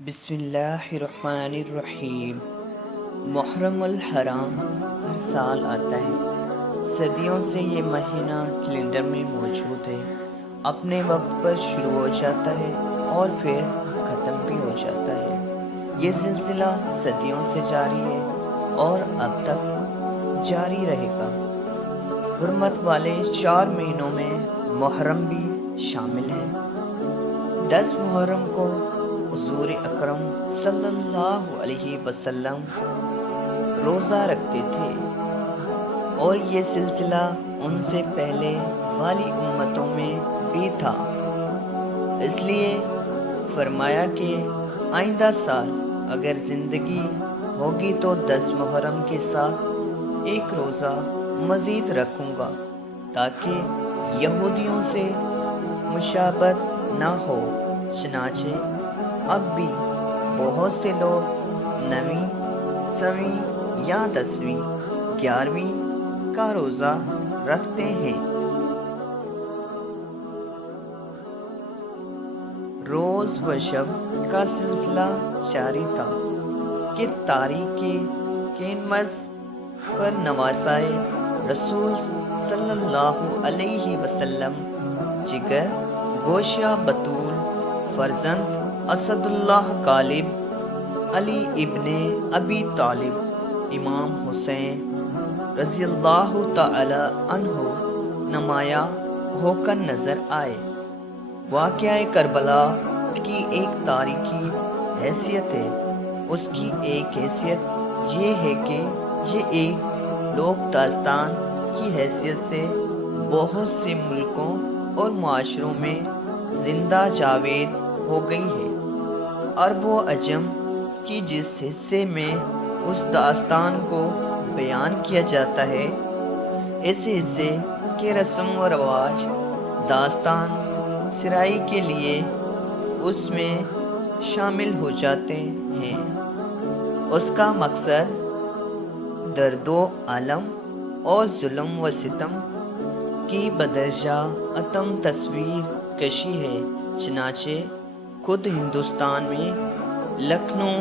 بسم اللہ الرحمن الرحیم۔ محرم الحرام ہر سال آتا ہے۔ صدیوں سے یہ مہینہ کیلنڈر میں موجود ہے۔ اپنے وقت پر شروع ہو جاتا ہے اور پھر ختم بھی ہو جاتا ہے۔ یہ سلسلہ صدیوں سے جاری ہے اور اب تک جاری رہے گا۔ حرمت والے 4 مہینوں میں محرم بھی شامل ہے۔ 10 محرم کو حضور اکرم صلی اللہ علیہ وسلم روزہ رکھتے تھے اور یہ سلسلہ ان سے پہلے والی امتوں میں بھی تھا۔ اس لیے فرمایا کہ آئندہ سال اگر زندگی ہوگی تو 10 محرم کے ساتھ ایک روزہ مزید رکھوں گا تاکہ یہودیوں سے مشابہت نہ ہو۔ چنانچہ اب بھی بہت سے لوگ 9ویں، 10ویں یا 10ویں، 11ویں کا روزہ رکھتے ہیں۔ روز و شب کا سلسلہ جاری تھا کہ تاریخ کے کینوس پر نواسائے رسول صلی اللہ علیہ وسلم جگر گوشہ بطول فرزند اسد اللہ غالب علی ابن ابی طالب امام حسین رضی اللہ تعالی عنہ نمایاں ہو کر نظر آئے۔ واقعہ کربلا کی ایک تاریخی حیثیت ہے۔ اس کی ایک حیثیت یہ ہے کہ یہ ایک لوک داستان کی حیثیت سے بہت سے ملکوں اور معاشروں میں زندہ جاوید ہو گئی ہے۔ عرب و عجم کی جس حصے میں اس داستان کو بیان کیا جاتا ہے، اس حصے کے رسم و رواج داستان سرائی کے لیے اس میں شامل ہو جاتے ہیں۔ اس کا مقصد درد و الم اور ظلم و ستم کی بدرجہ اتم تصویر کشی ہے۔ چنانچہ خود ہندوستان میں لکھنؤ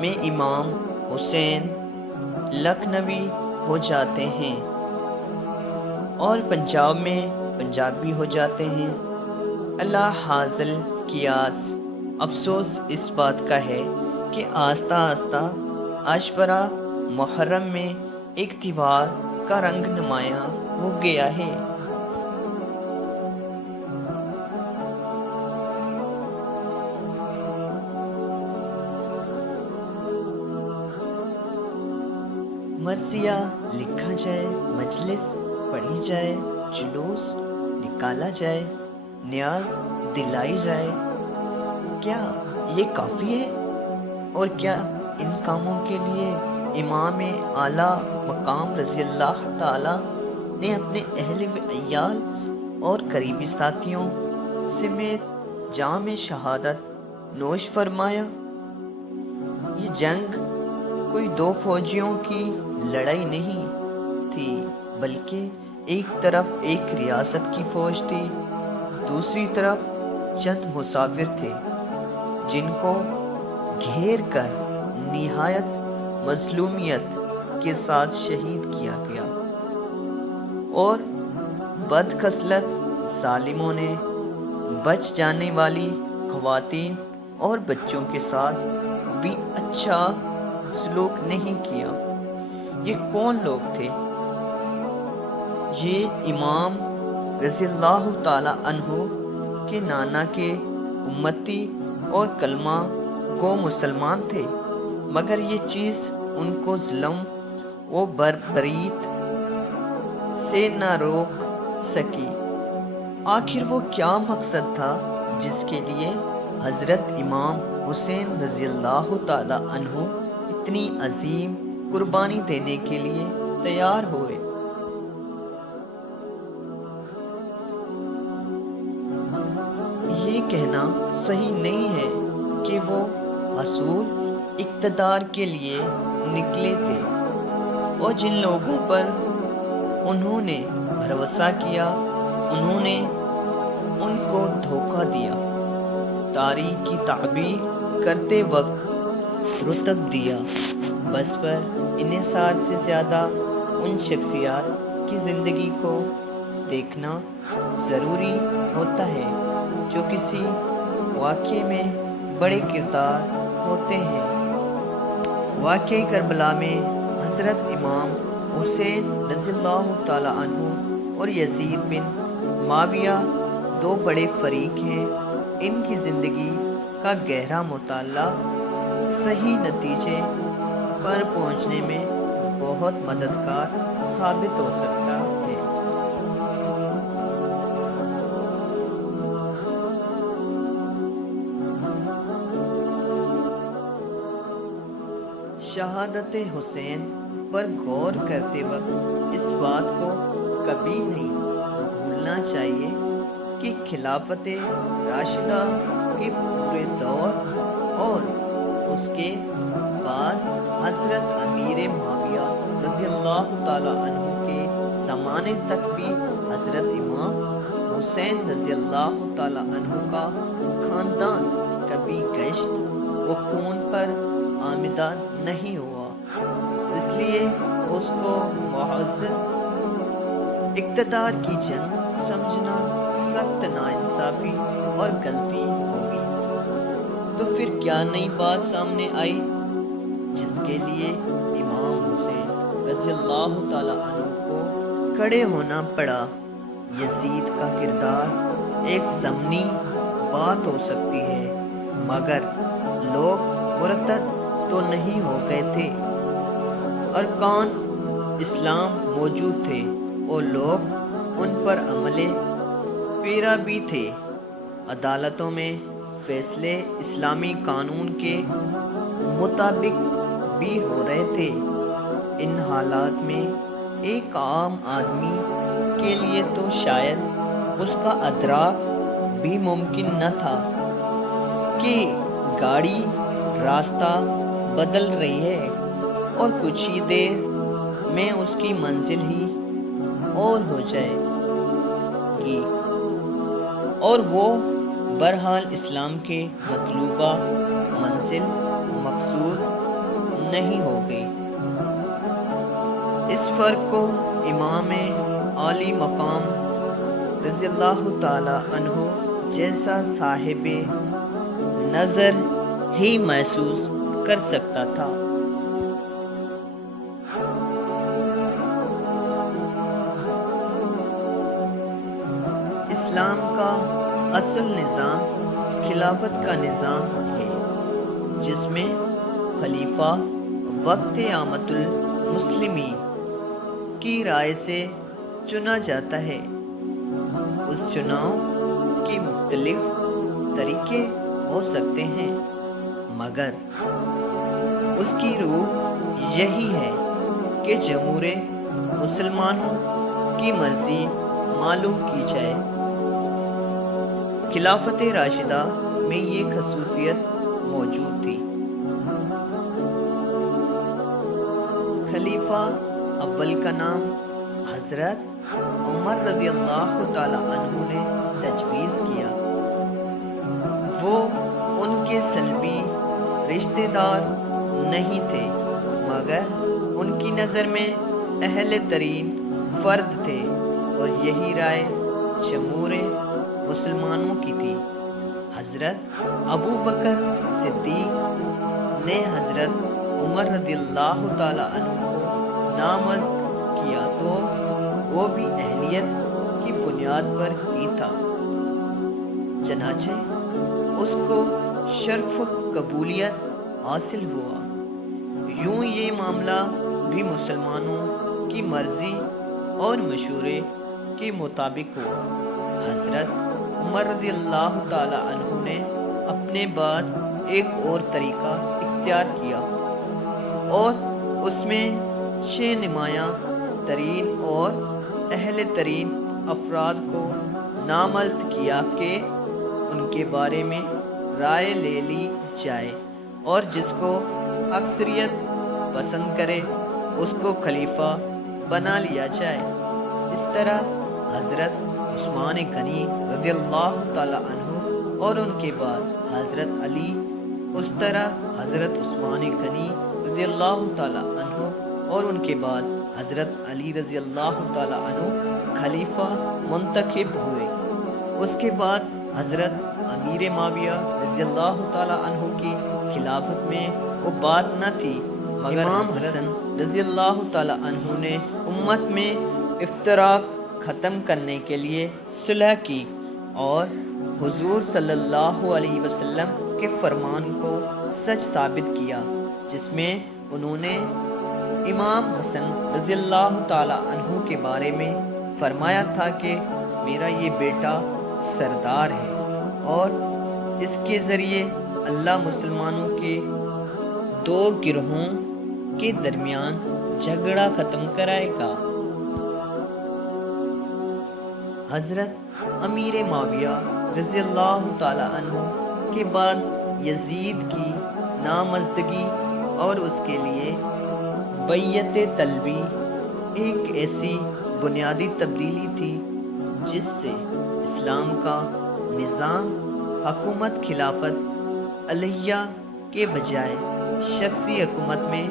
میں امام حسین لکھنوی ہو جاتے ہیں اور پنجاب میں پنجابی ہو جاتے ہیں۔ اللہ حاصل قیاس افسوس اس بات کا ہے کہ آہستہ آہستہ عاشورہ محرم میں ایک تہوار کا رنگ نمایاں ہو گیا ہے۔ مرثیہ لکھا جائے، مجلس پڑھی جائے، جلوس نکالا جائے، نیاز دلائی جائے، کیا یہ کافی ہے؟ اور کیا ان کاموں کے لیے امام اعلیٰ مقام رضی اللہ تعالی نے اپنے اہل و عیال اور قریبی ساتھیوں سمیت جام شہادت نوش فرمایا؟ یہ جنگ کوئی 2 فوجیوں کی لڑائی نہیں تھی، بلکہ ایک طرف ایک ریاست کی فوج تھی، دوسری طرف چند مسافر تھے جن کو گھیر کر نہایت مظلومیت کے ساتھ شہید کیا گیا، اور بدخصلت ظالموں نے بچ جانے والی خواتین اور بچوں کے ساتھ بھی اچھا سلوک نہیں کیا۔ یہ کون لوگ تھے؟ یہ امام رضی اللہ تعالی عنہ کے نانا کے امتی اور کلمہ گو مسلمان تھے، مگر یہ چیز ان کو ظلم و بربریت سے نہ روک سکی۔ آخر وہ کیا مقصد تھا جس کے لیے حضرت امام حسین رضی اللہ تعالی عنہ اتنی عظیم قربانی دینے کے لیے تیار ہوئے؟ یہ کہنا صحیح نہیں ہے کہ وہ حصول اقتدار کے لیے نکلے تھے، اور جن لوگوں پر انہوں نے بھروسہ کیا انہوں نے ان کو دھوکہ دیا۔ تاریخ کی تعبیر کرتے وقت رتب دیا، بس پر انحصار سے زیادہ ان شخصیات کی زندگی کو دیکھنا ضروری ہوتا ہے جو کسی واقعے میں بڑے کردار ہوتے ہیں۔ واقعہ کربلا میں حضرت امام حسین رضی اللہ تعالیٰ عنہ اور یزید بن معاویہ دو بڑے فریق ہیں۔ ان کی زندگی کا گہرا مطالعہ صحیح نتیجے پر پہنچنے میں بہت مددگار ثابت ہو سکتا ہے۔ شہادت حسین پر غور کرتے وقت اس بات کو کبھی نہیں بھولنا چاہیے کہ خلافت راشدہ کے پورے دور اور اس کے بعد حضرت امیر معاویہ رضی اللہ تعالیٰ عنہ کے زمانے تک بھی حضرت امام حسین رضی اللہ تعالیٰ عنہ کا خاندان کبھی گشت و خون پر آمدہ نہیں ہوا، اس لیے اس کو محض اقتدار کی جنگ سمجھنا سخت ناانصافی اور غلطی ہوگی۔ تو پھر کیا نئی بات سامنے آئی جس کے لیے امام حسین رضی اللہ تعالیٰ عنہ کو کھڑے ہونا پڑا؟ یزید کا کردار ایک ضمنی بات ہو سکتی ہے، مگر لوگ مرتد تو نہیں ہو گئے تھے، ارکان اسلام موجود تھے اور لوگ ان پر عمل پیرا بھی تھے۔ عدالتوں میں فیصلے اسلامی قانون کے مطابق بھی ہو رہے تھے۔ ان حالات میں ایک عام آدمی کے لیے تو شاید اس کا ادراک بھی ممکن نہ تھا کہ گاڑی راستہ بدل رہی ہے اور کچھ ہی دیر میں اس کی منزل ہی اور ہو جائے گی، اور وہ بہرحال اسلام کے مطلوبہ منزل مقصود نہیں ہو گئی۔ اس فرق کو امام عالی مقام رضی اللہ تعالیٰ عنہ جیسا صاحب نظر ہی محسوس کر سکتا تھا۔ اسلام کا اصل نظام خلافت کا نظام ہے، جس میں خلیفہ وقت قیامت المسلمین کی رائے سے چنا جاتا ہے۔ اس چناؤ کے مختلف طریقے ہو سکتے ہیں، مگر اس کی روح یہی ہے کہ جمہور مسلمانوں کی مرضی معلوم کی جائے۔ خلافت راشدہ میں یہ خصوصیت موجود تھی۔ خلیفہ اول کا نام حضرت عمر رضی اللہ تعالیٰ عنہ نے تجویز کیا۔ وہ ان کے سلبی رشتہ دار نہیں تھے، مگر ان کی نظر میں اہل ترین فرد تھے، اور یہی رائے جمہور مسلمانوں کی تھی۔ حضرت ابو بکر صدیق نے حضرت عمر رضی اللہ تعالیٰ عنہ کو نامزد کیا تو وہ بھی اہلیت کی بنیاد پر ہی تھا، چنانچہ اس کو شرف قبولیت حاصل ہوا۔ یوں یہ معاملہ بھی مسلمانوں کی مرضی اور مشورے کے مطابق ہوا۔ حضرت عمر رضی اللہ تعالیٰ عنہ نے اپنے بعد ایک اور طریقہ اختیار کیا اور اس میں 6 نمایاں ترین اور اہل ترین افراد کو نامزد کیا کہ ان کے بارے میں رائے لے لی جائے، اور جس کو اکثریت پسند کرے اس کو خلیفہ بنا لیا جائے۔ اس طرح حضرت عثمان غنی رضی اللہ تعالیٰ عنہ اور ان کے بعد حضرت علی اس طرح حضرت عثمان غنی رضی اللہ تعالی عنہ اور ان کے بعد حضرت علی رضی اللہ تعالی عنہ خلیفہ منتخب ہوئے۔ اس کے بعد حضرت امیر معاویہ رضی اللہ تعالی عنہ کی خلافت میں وہ بات نہ تھی، مگر امام حسن رضی اللہ تعالی عنہ نے امت میں افتراق ختم کرنے کے لیے صلح کی اور حضور صلی اللہ علیہ وسلم کے فرمان کو سچ ثابت کیا، جس میں انہوں نے امام حسن رضی اللہ تعالی عنہ کے بارے میں فرمایا تھا کہ میرا یہ بیٹا سردار ہے اور اس کے ذریعے اللہ مسلمانوں کے دو گروہوں کے درمیان جھگڑا ختم کرائے گا۔ حضرت امیر معاویہ رضی اللہ تعالی عنہ کے بعد یزید کی نامزدگی اور اس کے لیے بیعت طلبی ایک ایسی بنیادی تبدیلی تھی جس سے اسلام کا نظام حکومت خلافت علیہ کے بجائے شخصی حکومت میں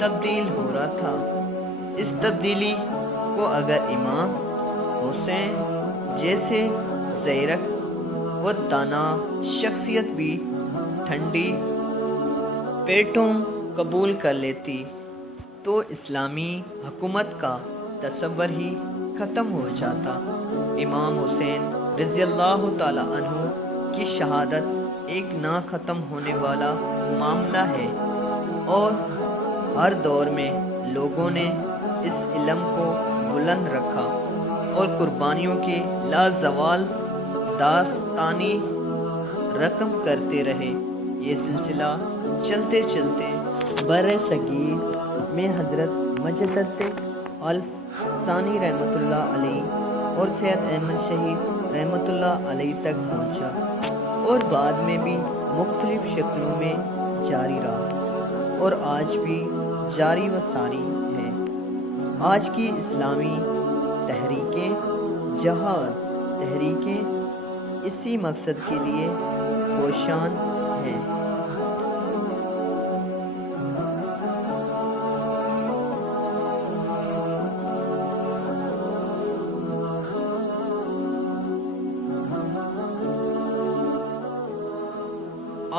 تبدیل ہو رہا تھا۔ اس تبدیلی کو اگر امام حسین جیسے زیرک و دانا شخصیت بھی ٹھنڈی پیٹوں قبول کر لیتی تو اسلامی حکومت کا تصور ہی ختم ہو جاتا۔ امام حسین رضی اللہ تعالی عنہ کی شہادت ایک نہ ختم ہونے والا معاملہ ہے اور ہر دور میں لوگوں نے اس علم کو بلند رکھا اور قربانیوں کی لازوال داستانی رقم کرتے رہے۔ یہ سلسلہ چلتے چلتے بر صغیر میں حضرت مجدد الف ثانی رحمۃ اللہ علیہ اور سید احمد شہید رحمۃ اللہ علیہ تک پہنچا اور بعد میں بھی مختلف شکلوں میں جاری رہا اور آج بھی جاری و ساری ہے۔ آج کی اسلامی تحریکیں جہاد تحریکیں اسی مقصد کے لیے کوشاں ہیں۔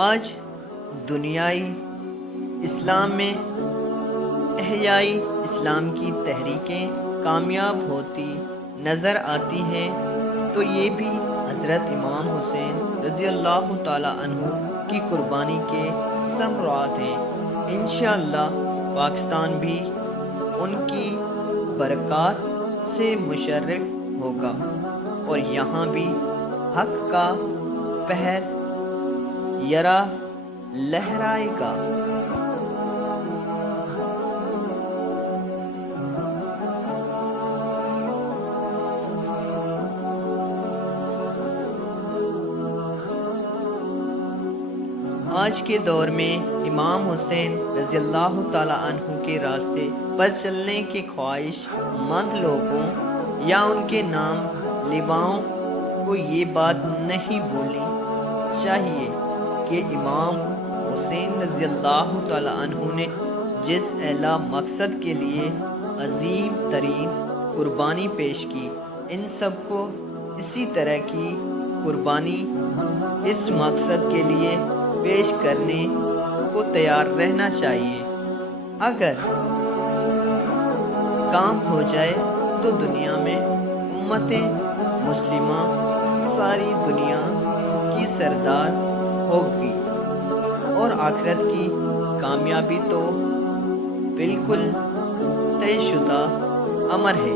آج دنیائی اسلام میں احیائی اسلام کی تحریکیں کامیاب ہوتی نظر آتی ہیں تو یہ بھی حضرت امام حسین رضی اللہ تعالی عنہ کی قربانی کے ثمرات ہیں۔ انشاءاللہ پاکستان بھی ان کی برکات سے مشرف ہوگا اور یہاں بھی حق کا پہر یرا لہرائے گا۔ آج کے دور میں امام حسین رضی اللہ تعالی عنہ کے راستے پر چلنے کے خواہش مند لوگوں یا ان کے نام لیواؤں کو یہ بات نہیں بھولنی چاہیے کہ امام حسین رضی اللہ تعالی عنہ نے جس اعلیٰ مقصد کے لیے عظیم ترین قربانی پیش کی، ان سب کو اسی طرح کی قربانی اس مقصد کے لیے پیش کرنے کو تیار رہنا چاہیے۔ اگر کام ہو جائے تو دنیا میں امت مسلمہ ساری دنیا کی سردار ہوگی اور آخرت کی کامیابی تو بالکل طے شدہ امر ہے۔